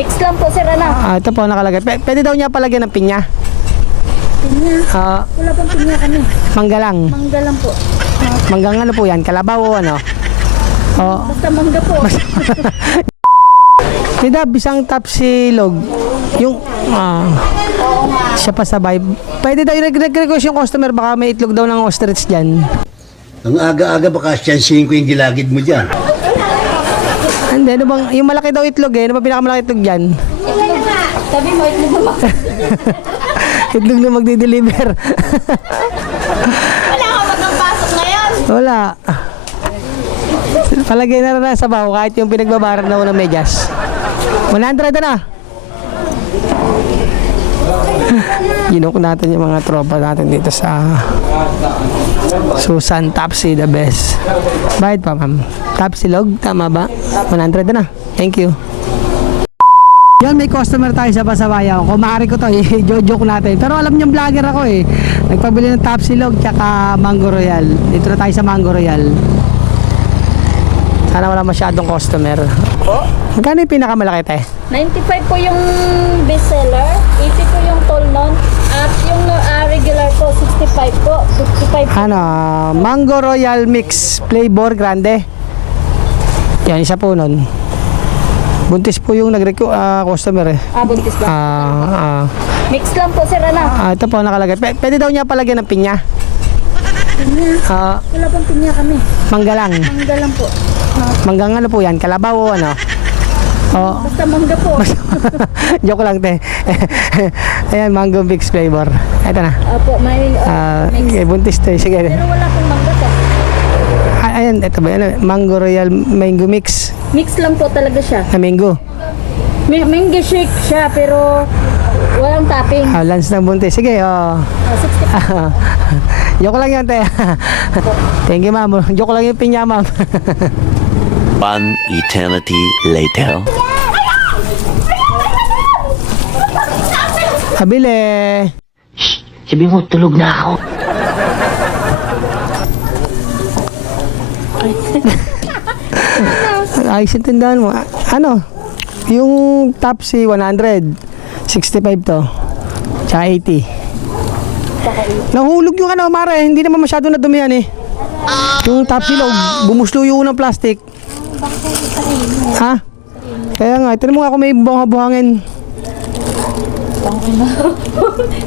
Mix lang po, sir, ano? Ito po nakalagay. Pwede daw niya palagyan ng pinya. Pinya. Wala pang pinya kami. Mangga lang. Mangga lang po. Manggang ano po yan? Kalabaw o ano? Basta mangga po. Tida, bisang tapsilog. Yung, siya pa sabay. Pwede daw i-request yung customer, baka may itlog daw ng ostrich dyan. Ang aga-aga baka siyansihin ko yung gilagid mo dyan. Hindi, ano bang, yung malaki daw itlog eh. Ano ba pinakamalaki itlog dyan? Sabi mo, itlog naman. Itlog na magdi-deliver. Wala ka magpapasok ngayon. Wala. Palagay na rin sa baho kahit yung pinagbabaran na ng medyas. 100 na. Ginok natin yung mga tropa natin dito sa Susan Tapsi the best. Bayad pa ma'am. Tapsilog, tama ba? 100 na. Thank you. Yan, may customer tayo sa Basabayaw. Kung maaari ko to, i-joke natin. Pero alam niyo, vlogger ako eh. Nagpabili ng Tapsilog tsaka Mango Royal. Dito na tayo sa Mango Royal. Sana wala masyadong customer. Magkano yung pinakamalaki tayo? 95 po yung bestseller, 80 po yung tall nun, at yung regular po, 65 po. 55 po. Ano, Mango Royal Mix Flavor Grande. Yan, isa po nun. Buntis po yung customer eh. Buntis ba? Mix lang po, sir, ano? Ito po nakalagay. Pwede daw niya palagyan ng pinya. Pinya. Wala pang pinya kami. Mangga lang. Mangga lang po. Manggang ano po yan? Kalabaw o ano? Basta mangga po. Joke lang te. Ayan, mango mix flavor. Ito na. Opo, may mix. Buntis to. Sige. Pero wala pong mangga po. Ayan, ito ba? Ano? Mango Royal Mango Mix. Mix lang po talaga siya. Na mango. Mango shake siya, pero walang topping. Lance ng buntis. Sige, 60. Joke lang yan, te. Thank you, ma'am. Joke lang yung pinya, ma'am. One eternity later. Kabili. Sabi mo, tulog na ako. Ayos yung tindahan mo. Ano? Yung Tapsi 100. 65 to. Tsaka 80. Nahulog yung ano, Mare. Hindi naman masyado na dumihan eh. Yung Tapsi log, bumuslo yung ng plastic. Ha? Kaya nga, ito mo nga kung may buhangin.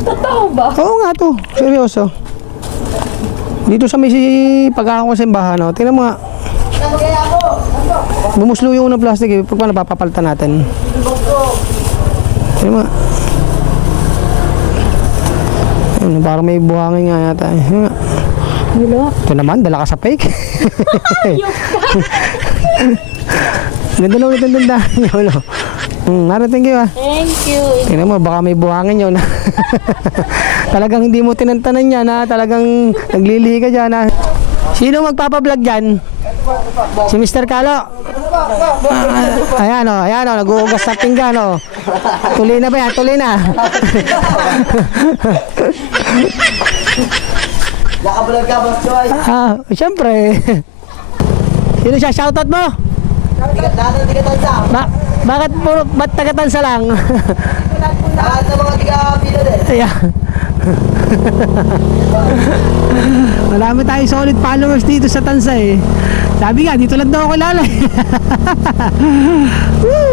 Totoo ba? Oo nga to, seryoso. Dito sa may pag-ahon ko sa simbahan, no? Tingnan mo nga. Bumuslo yung ng plastic eh. Pag paano papapalitan natin? Tingnan mo nga. Ayun, parang may buhangin nga yata. Ayun nga. Ito naman, dala ka sa fake. Ganda na ulit ang tindahan nyo, no? Mara, thank you ah. Thank you. Tingnan mo, baka may buhangin yun. Talagang hindi mo tinantanan yan ha. Talagang naglilihi ka dyan ha. Sino magpapablog dyan? Si Mr. Kalo. Ayan o, nag-uugas ng pinggan o. Tuloy na ba yan? Tuloy na. Nakabalag ka, Boss Joy. Siyempre. Sino siya? Shoutout mo? Ba't taga-Tansa lang? Lahat ng mga tiga-pilo din. Ayan. Marami tayong solid followers dito sa Tansa eh. Sabi nga, dito lang daw ako kilala eh. Woo!